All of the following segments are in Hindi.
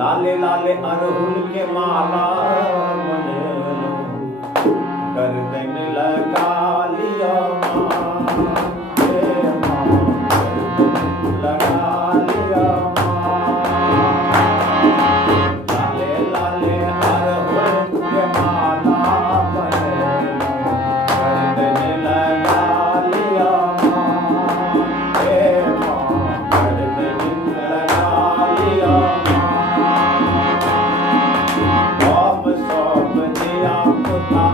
लाले लाले अरहुल के माला बने गर्दन लगा लिया माँ, हे माँ, गर्दन लगा लिया माँ। लाले लाले अरहुल के माला बने गर्दन लगा लिया माँ, हे माँ, गर्दन लगा लिया माँ। सौंप दिया पुता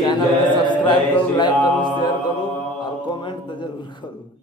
चैनल को सब्सक्राइब करो, लाइक करो, शेयर करो और कमेंट तो जरूर करो।